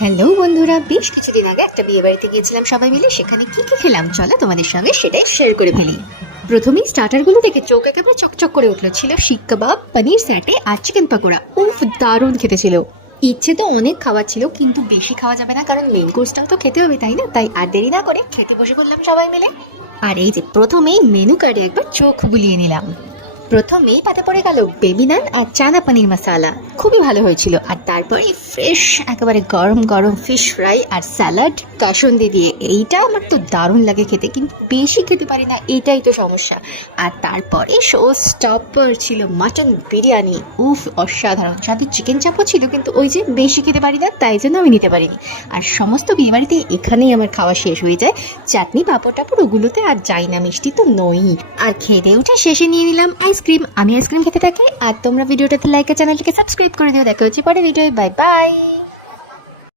Hello বন্ধুরা, বেশ কিছুদিন আগে একটা বিয়ে বাড়িতে গিয়েছিলাম সবাই মিলে। সেখানে কি কি খেলাম চলো তোমাদের সঙ্গে সেটাই শেয়ার করে ফেলি। প্রথমেই স্টার্টারগুলো দেখে চোখ একেবারে চকচক করে উঠলো। ছিল শিক কাবাব, পনির স্যাটে আর চিকেন পাকোড়া। উফ, দারুণ খেতে ছিল। ইচ্ছে তো অনেক খাওয়ার ছিল, কিন্তু বেশি খাওয়া যাবে না, কারণ মেইন কোর্সটাও তো খেতে হবে, তাই না? তাই আর দেরি না করে খেতে বসে পড়লাম সবাই মিলে। আর এই যে প্রথমেই মেনু কার্ডে একবার চোখ বুলিয়ে নিলাম। প্রথমেই পাতে পড়ে গেল বেবি নান আর চানা পানির মশালা, খুবই ভালো হয়েছিল। আর তারপরে ফ্রেশ একেবারে গরম গরম ফিশ ফ্রাই আর স্যালাড কাসুন্দি দিয়ে। এইটা আমার তো দারুণ লাগে খেতে, কিন্তু বেশি খেতে পারি না, এটাই তো সমস্যা। আর তারপরে শো স্টপার ছিল মাটন বিরিয়ানি। উফ, অসাধারণ। সাথে চিকেন চাপও ছিল, কিন্তু ওই যে বেশি খেতে পারি না, তাই জন্য আমি নিতে পারিনি। আর সমস্ত বিয়েবাড়িতে এখানেই আমার খাওয়া শেষ হয়ে যায়। চাটনি পাঁপড় টাপড় ওগুলোতে আর যাই না, মিষ্টি তো নই। আর খেতে উঠে শেষে নিয়ে নিলাম আইসক্রিম। আমি আইসক্রিম খেতে থাকি, আর তোমরা ভিডিওটাতে লাইক আর চ্যানেলটিকে সাবস্ক্রাইব করে দিও। দেখা হচ্ছে পরে ভিডিও। Bye bye.